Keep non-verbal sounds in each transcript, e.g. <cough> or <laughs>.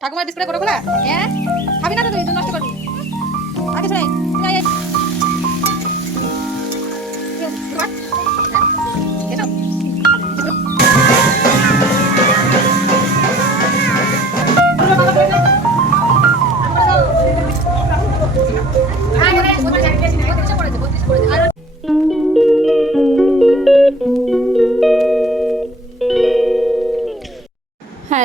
ঠাকুমার বিস্কুটে করে খোলা। হ্যাঁ? খাবি না তো তুই নষ্ট করবি। আগে কিছু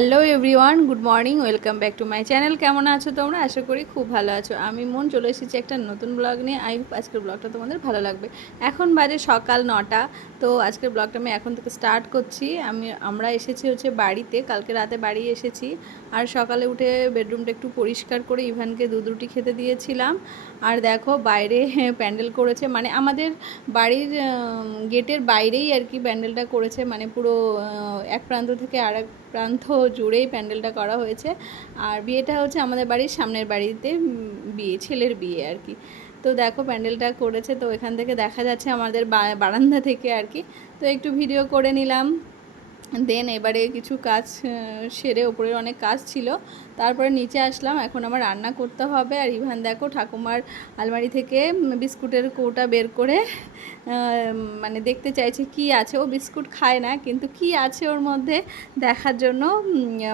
hello everyone, good morning, welcome back to my channel. কেমন আছো তোমরা? আশা করি খুব ভালো আছো। আমি মন, চলে এসেছি একটা নতুন ব্লগ নিয়ে। আই আজকের ব্লগটা তোমাদের ভালো লাগবে। এখন বাজে সকাল নটা, তো আজকের ব্লগটা আমি এখন থেকে স্টার্ট করছি। আমি, আমরা এসেছি হচ্ছে বাড়িতে, কালকে রাতে বাড়ি এসেছি। আর সকালে উঠে বেডরুমটা একটু পরিষ্কার করে ইভানকে দুধ রুটি খেতে দিয়েছিলাম। আর দেখো বাইরে <laughs> প্যান্ডেল করেছে মানে আমাদের বাড়ির গেটের বাইরেই আর কি প্যান্ডেলটা করেছে। মানে পুরো এক প্রান্ত থেকে আর প্রান্ত জুড়েই প্যান্ডেলটা করা হয়েছে। আর বিয়েটা হচ্ছে আমাদের বাড়ির সামনের বাড়িতে বিয়ে, ছেলের বিয়ে আর কি। তো দেখো প্যান্ডেলটা করেছে, তো এখান থেকে দেখা যাচ্ছে আমাদের বারান্দা থেকে আর কি। তো একটু ভিডিও করে নিলাম। দেন এবারে কিছু কাজ সেরে ওপরের অনেক কাজ ছিল। তারপরে নিচে আসলাম, এখন আমার রান্না করতে হবে। আর ইভান দেখো, ঠাকুমার আলমারি থেকে বিস্কুটের কৌটা বের করে মানে দেখতে চাইছে কি আছে। ও বিস্কুট খায় না, কিন্তু কি আছে ওর মধ্যে দেখার জন্য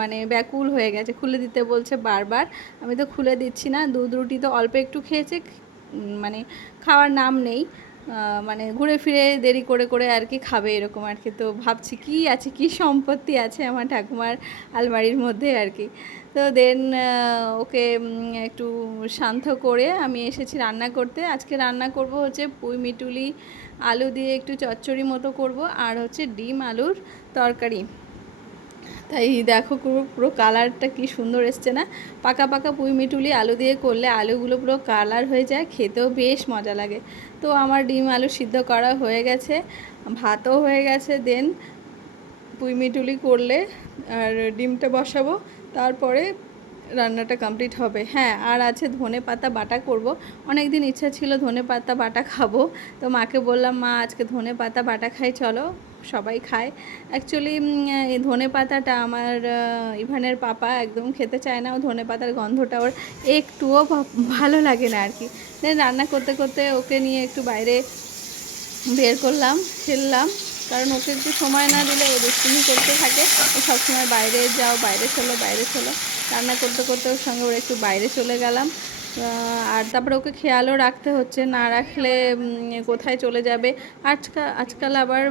মানে ব্যাকুল হয়ে গেছে। খুলে দিতে বলছে বারবার। আমি তো খুলে দিচ্ছি না, দুধ রুটি তো অল্প একটু খেয়েছে মানে খাওয়ার নাম নেই। মানে ঘুরে ফিরে দেরি করে করে আর কি খাবে এরকম আর কি। তো ভাবছি কি আছে, কি সম্পত্তি আছে আমার ঠাকুমার আলমারির মধ্যে আর কি। তো দেন ওকে একটু শান্ত করে আমি এসেছি রান্না করতে। আজকে রান্না করব হচ্ছে পুঁই মিটুলি আলু দিয়ে একটু চচ্চড়ি মতো করব। আর হচ্ছে ডিম আলুর তরকারি। তাই দেখো পুরো পুরো কালারটা কি সুন্দর এসছে না? পাকা পাকা পুঁই মিটুলি আলু দিয়ে করলে আলুগুলো পুরো কালার হয়ে যায়, খেতেও বেশ মজা লাগে। তো আমার ডিম আলু সিদ্ধ করা হয়ে গেছে, ভাতও হয়ে গেছে, দেন পুঁই মিটুলি করলে আর ডিমটা বসাবো, তারপরে রান্নাটা কমপ্লিট হবে। হ্যাঁ আর আছে ধনে পাতা বাটা করব। অনেক দিন ইচ্ছা ছিল ধনে পাতা বাটা খাব, তো মাকে বললাম, মা, আজকে ধনে পাতা বাটা খাই, চলো। সবাই খায়। অ্যাকচুয়ালি ধনে পাতাটা আমার ইভানের পাপা একদম খেতে চায় না। ও ধনে পাতার গন্ধটা ওর একটুও ভালো লাগে না আর কি। দেন রান্না করতে করতে ওকে নিয়ে একটু বাইরে বের করলাম, খেললাম। কারণ ওকে একটু সময় না দিলে ও দুষ্টুমি করতে থাকে। ও সবসময় বাইরে যাও, বাইরে চলো বাইরে চলো। রান্না করতে করতে ওর সঙ্গে ওরা একটু বাইরে চলে গেলাম। আর তারপরে ওকে খেয়ালও রাখতে হচ্ছে, না রাখলে কোথায় চলে যাবে। আজকাল আজকাল আবার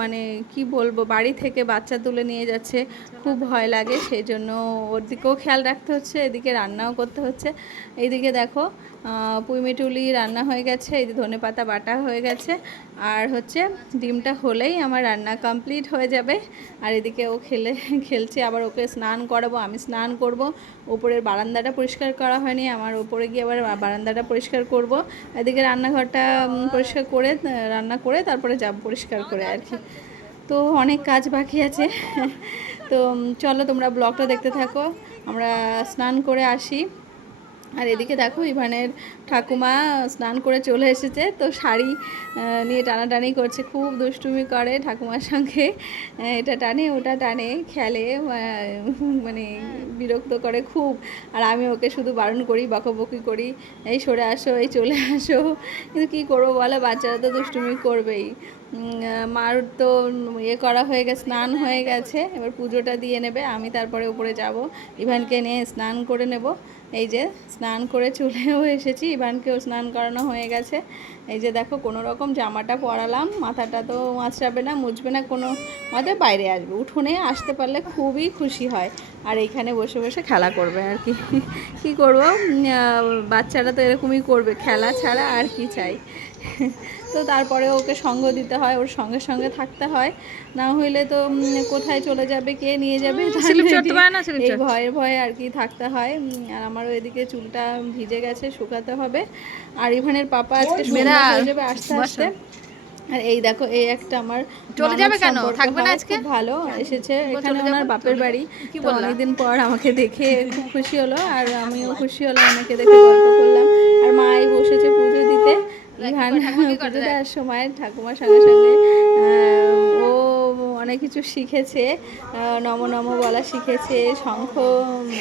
মানে কি বলব, বাড়ি থেকে বাচ্চা তুলে নিয়ে যাচ্ছে, খুব ভয় লাগে সেই জন্য ওর দিকেও খেয়াল রাখতে হচ্ছে, এদিকে রান্নাও করতে হচ্ছে। এইদিকে দেখো আহ, পুঁই মিটুলি রান্না হয়ে গেছে এই যে ধনে পাতা বাটা হয়ে গেছে। আর হচ্ছে ডিমটা হলেই আমার রান্না কমপ্লিট হয়ে যাবে। আর এদিকে ও খেলে খেলছে আবার ওকে স্নান করাবো আমি স্নান করব। উপরের বারান্দাটা পরিষ্কার করা হয়নি আমার উপরে গিয়ে আবার বারান্দাটা পরিষ্কার করব। এদিকে রান্নাঘরটা পরিষ্কার করে রান্না করে তারপরে যাব পরিষ্কার করে আর কি। তো অনেক কাজ বাকি আছে। তো চলো তোমরা ব্লগটা দেখতে থাকো। আমরা স্নান করে আসি। আর এদিকে দেখো ইভানের ঠাকুমা স্নান করে চলে এসেছে, তো শাড়ি নিয়ে টানাটানি করছে, খুব দুষ্টুমি করে ঠাকুমার সঙ্গে। এটা টানে, ওটা টানে, খেলে মানে বিরক্ত করে খুব। আর আমি ওকে শুধু বারণ করি, বকবকি করি, এই সরে আসো, এই চলে আসো। কিন্তু কী করব বলো, বাচ্চারা তো দুষ্টুমি করবেই। মার তো ইয়ে করা হয়ে গেছে, স্নান হয়ে গেছে, এবার পুজোটা দিয়ে নেবে, আমি তারপরে উপরে যাব, ইভানকে নিয়ে স্নান করে নেব। এই যে স্নান করে চলেও এসেছি, ইভানকেও স্নান করানো হয়ে গেছে। এই যে দেখো, কোনো রকম জামাটা পরালাম, মাথাটা তো মাছরাবে না, মুছবে না, কোনো মতে বাইরে আসবে। উঠোনে আসতে পারলে খুবই খুশি হয়। আর এইখানে বসে বসে খেলা করবে আর কি। কী করব? বাচ্চারা তো এরকমই করবে, খেলা ছাড়া আর কি চাই। তো তারপরে ওকে সঙ্গ দিতে হয় ওর সঙ্গে সঙ্গে থাকতে হয়। না হইলে তো কোথায় চলে যাবে কে নিয়ে যাবে এই ভয়ে ভয়ে আর কি থাকতে হয়। আর আমারও এদিকে চুলটা ভিজে গেছে শুকাতে হবে। আর ইভানের পাপা আজকে হয়ে যাবে আস্তে আস্তে। আর এই দেখো এই একটা আমার চলে যাবে কেন? থাকবে না আজকে? ভালো এসেছে এখানে ওনার বাপের বাড়ি। তো অনেকদিন পর আমাকে দেখে <laughs> খুব খুশি হলো আর আমিও খুশি হলাম আমাকে দেখে গল্প করলাম। আর মা এই বসেছে পুজো দিতে। ইভান পুজো দেওয়ার সময় ঠাকুমার সঙ্গে সঙ্গে ও অনেক কিছু শিখেছে নম নম বলা শিখেছে শঙ্খ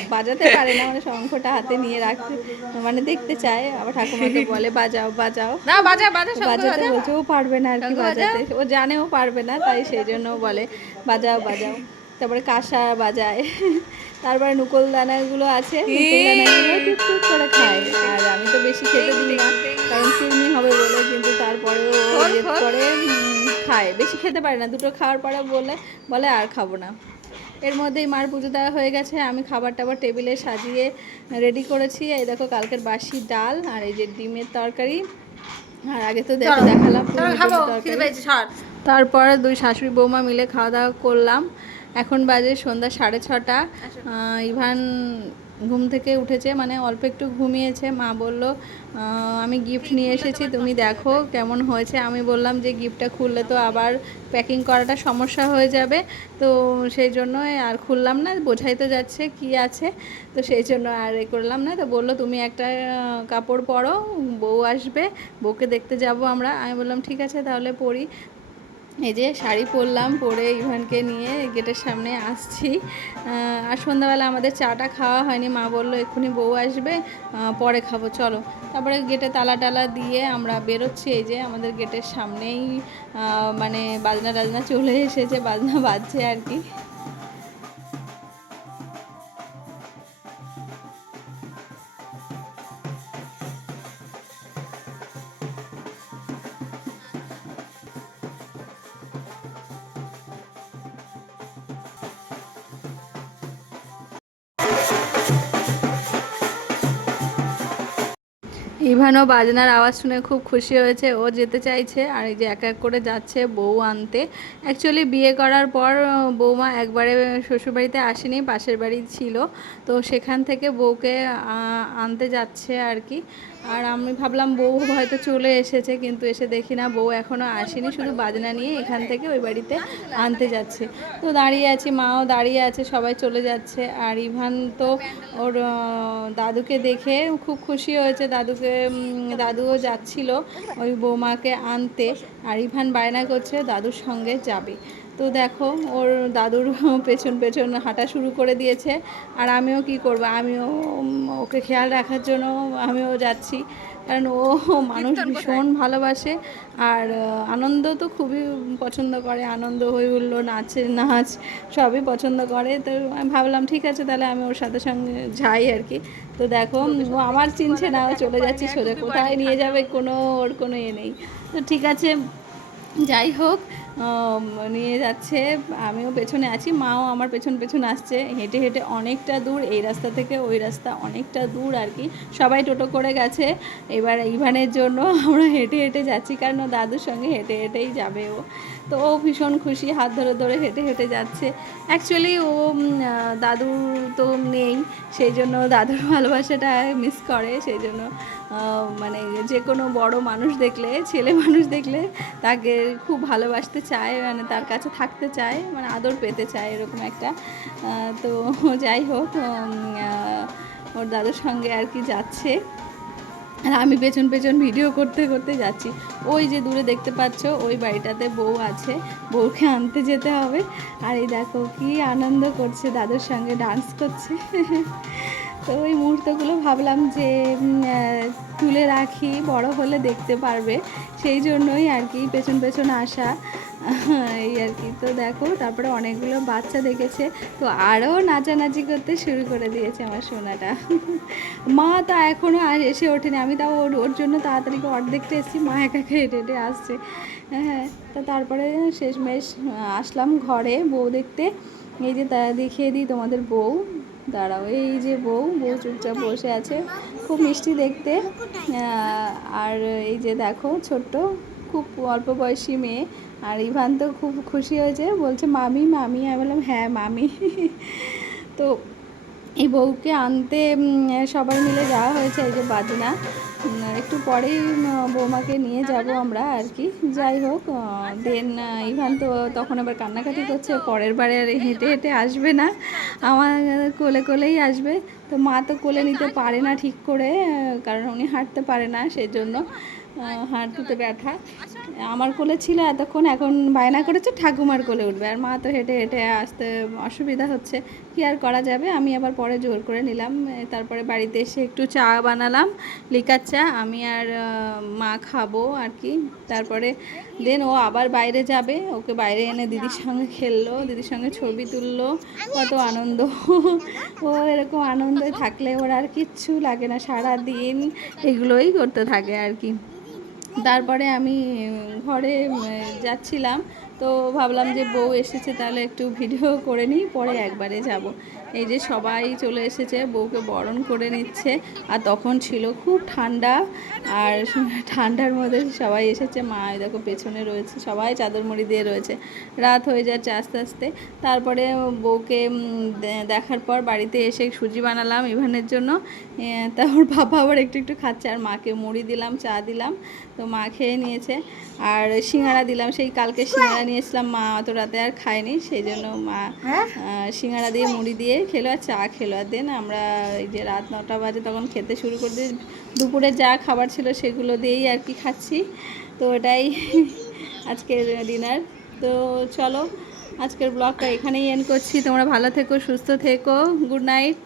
বাজাতে পারে না মানে শঙ্খটা হাতে নিয়ে রাখতে মানে দেখতে চায় আবার ঠাকুমাকে <laughs> বলে বাজাও বাজাও। না বাজা বাজা বাজাতে বাজা বলছে ও পারবে না আর কি বাজাতে ও জানে ও পারবে না তাই সেই জন্য বলে বাজাও বাজাও। তারপরে কাঁসা বাজায়। তারপরে নুকল দানাগুলো আছে নুকল দানাগুলো টুকটুক করে খায়। আর আমি তো বেশি খেতে দিই না কারণ চিনি হবে বলে কিন্তু তারপরেও। করে খায়। বেশি খেতে পারে না দুটো খাওয়ার পরে বলে বলে আর খাব না। এর মধ্যেই মার পুজো দেওয়া হয়ে গেছে আমি খাবার টাবার টেবিলে সাজিয়ে রেডি করেছি। এই দেখো কালকের বাসি ডাল আর এই যে ডিমের তরকারি। আর আগে তো দেখো দেখালাম তারপর দুই শাশুড়ি বৌমা মিলে খাওয়া দাওয়া করলাম। এখন বাজে সন্ধ্যা সাড়ে ছটা। ইভান ঘুম থেকে উঠেছে মানে অল্প একটু ঘুমিয়েছে। মা বলল আমি গিফট নিয়ে এসেছি, তুমি দেখো কেমন হয়েছে। আমি বললাম যে গিফটটা খুললে তো আবার প্যাকিং করাটা সমস্যা হয়ে যাবে। তো সেই জন্য আর খুললাম না বোঝাই তো যাচ্ছে কি আছে। তো সেই জন্য আর এ করলাম না। তো বলল, তুমি একটা কাপড় পরো, বউ আসবে, বউকে দেখতে যাব আমরা। আমি বললাম, ঠিক আছে, তাহলে পরি। এই যে শাড়ি পরলাম, পরে ইভানকে নিয়ে গেটের সামনে আসছি। আর সন্ধ্যাবেলা আমাদের চাটা খাওয়া হয়নি, মা বলল, এক্ষুনি বউ আসবে পরে খাব, চলো। তারপরে গেটে তালা টালা দিয়ে আমরা বেরোচ্ছি, এই যে আমাদের গেটের সামনেই মানে বাজনা টাজনা চলে এসেছে, বাজনা বাজছে আর কি। ইভানও বাজনার আওয়াজ শুনে খুব খুশি হয়েছে। ও যেতে চাইছে আর এই যে এক এক করে যাচ্ছে বউ আনতে। অ্যাকচুয়ালি বিয়ে করার পর বৌমা একবারে শ্বশুরবাড়িতে আসেনি, পাশের বাড়ি ছিল। তো সেখান থেকে বউকে আনতে যাচ্ছে আর কি। আর আমি ভাবলাম বউ হয়তো চলে এসেছে, কিন্তু এসে দেখি না, বউ এখনও আসেনি, শুধু বাজনা নিয়ে এখান থেকে ওই বাড়িতে আনতে যাচ্ছে। তো দাঁড়িয়ে আছি, মাও দাঁড়িয়ে আছে, সবাই চলে যাচ্ছে। আর ইভান তো ওর দাদুকে দেখে খুব খুশি হয়েছে, দাদুকে দাদুও যাচ্ছিল ওই বৌমাকে আনতে। আর ইভান বায়না করছে, দাদুর সঙ্গে যাবে। তো দেখো ওর দাদুর পেছন পেছন হাঁটা শুরু করে দিয়েছে। আর আমিও কি করব? আমিও ওকে খেয়াল রাখার জন্য আমিও যাচ্ছি। কারণ ও মানুষ ভীষণ ভালোবাসে। আর আনন্দ তো খুবই পছন্দ করে। আনন্দ হয়ে উঠল নাচে নাচ সবই পছন্দ করে। তো আমি ভাবলাম ঠিক আছে তাহলে আমি ওর সাথে সঙ্গে যাই আর কি। তো দেখো ও আমার চিনছে না ও চলে যাচ্ছি সোজা কোথায় নিয়ে যাবে কোনো ওর কোনো এ নেই। তো ঠিক আছে যাই হোক নিয়ে যাচ্ছে। আমিও পেছনে আছি, মাও আমার পেছন পেছন আসছে। হেঁটে হেঁটে অনেকটা দূর, এই রাস্তা থেকে ওই রাস্তা অনেকটা দূর আর কি। সবাই টোটো করে গেছে। এবার ইভানের জন্য আমরা হেঁটে হেঁটে যাচ্ছি, কারণ দাদুর সঙ্গে হেঁটে হেঁটেই যাবে ও। তো ও ভীষণ খুশি, হাত ধরে ধরে হেঁটে হেঁটে যাচ্ছে। অ্যাকচুয়ালি ও দাদু তো নেই, সেই জন্য দাদুর <laughs> ভালোবাসাটা মিস করে। সেই জন্য মানে যে কোনো বড় মানুষ দেখলে, ছেলে মানুষ দেখলে তাকে খুব ভালোবাসতে চায় মানে তার কাছে থাকতে চায় মানে আদর পেতে চায়, এরকম একটা। তো <laughs> যাই হোক ওর দাদুর সঙ্গে আর কি যাচ্ছে। আর আমি পেছন পেছন ভিডিও করতে করতে যাচ্ছি। ওই যে দূরে দেখতে পাচ্ছ, ওই বাড়িটাতে বউ আছে। বউকে আনতে যেতে হবে। আর এই দেখো কি আনন্দ করছে, দাদুর সঙ্গে ডান্স করছে। <laughs> তো ওই মুহূর্তগুলো ভাবলাম যে তুলে রাখি, বড় হলে দেখতে পারবে। সেই জন্যই আর কি পেছন পেছন আসা এই আর কি। তো দেখো, তারপরে অনেকগুলো বাচ্চা দেখেছে, তো আরও নাচানাচি করতে শুরু করে দিয়েছে আমার সোনাটা। মা তা এখনও আর এসে ওঠেনি, আমি তাও ওর ওর জন্য তাড়াতাড়ি অর্ধেকটা এসেছি, মা একা একা হেঁটে আসছে। হ্যাঁ তো তারপরে শেষমেশ আসলাম ঘরে বউ দেখতে। এই যে তা দেখিয়ে দিই তোমাদের বউ। দাঁড়াও, এই যে বউ বউ চুপচাপ বসে আছে, খুব মিষ্টি দেখতে। আর এই যে দেখো, ছোট্ট, খুব অল্প বয়সী মেয়ে, আর ইভান তো খুব খুশি হয়েছে, বলছে, মামি মামি। আমি বললাম হ্যাঁ মামি। তো এই বউকে আনতে সবাই মিলে যাওয়া হয়েছে, এই যে বাজনা। একটু পরেই বৌমাকে নিয়ে যাব আমরা আর কি। যাই হোক দেন ইভান তো তখন আবার কান্নাকাটি করছে, পরের বারে আর হেঁটে হেঁটে আসবে না। আমার কোলে কোলেই আসবে। তো মা তো কোলে নিতে পারে না ঠিক করে কারণ উনি হাঁটতে পারে না সেই জন্য হাঁটুতে ব্যথা। আমার কোলে ছিল এতক্ষণ, এখন বায়না করেছে, ঠাকুমার কোলে উঠবে। আর মা তো হেঁটে হেঁটে আসতে অসুবিধা হচ্ছে। কি আর করা যাবে? আমি আবার পরে জোর করে নিলাম। তারপরে বাড়িতে এসে একটু চা বানালাম, লিকার চা। আমি আর মা খাব আর কি। তারপরে দেন ও আবার বাইরে যাবে। ওকে বাইরে এনে দিদির সঙ্গে খেললো, দিদির সঙ্গে ছবি তুললো। কত আনন্দ। ও এরকম আনন্দে থাকলে ওর আর কিচ্ছু লাগে না। সারা দিন এগুলোই করতে থাকে আর কি। তারপরে আমি ঘরে যাচ্ছিলাম। তো ভাবলাম যে বউ এসেছে তাহলে একটু ভিডিও করে নিই পরে একবারে যাব। এই যে সবাই চলে এসেছে বউকে বরণ করে নিচ্ছে। আর তখন ছিল খুব ঠান্ডা আর ঠান্ডার মধ্যে সবাই এসেছে। মা দেখো পেছনে রয়েছে সবাই চাদর মুড়ি দিয়ে রয়েছে। রাত হয়ে যাচ্ছে আস্তে আস্তে। তারপরে বউকে দেখার পর বাড়িতে এসে সুজি বানালাম ইভানের জন্য। এ, তা ওর বাবা আবার একটু একটু খাচ্ছে। আর মাকে মুড়ি দিলাম চা দিলাম। তো মা খেয়ে নিয়েছে। আর সিঙ্গারা দিলাম সেই কালকে সিঙ্গারা নিয়েছিলাম মা অত রাতে আর খায়নি সেই জন্য মা হ্যাঁ? সিঙ্গারা দিয়ে মুড়ি দিয়ে খেলো আর চা খেলো। আর দেন আমরা এই যে রাত নটা বাজে তখন খেতে শুরু করে দিয়ে দুপুরে যা খাবার ছিল সেগুলো দিয়েই আর কি খাচ্ছি। তো ওটাই আজকের ডিনার তো চলো আজকের ব্লগটা এখানেই এন্ড করছি। তোমরা ভালো থেকো সুস্থ থেকো। Good night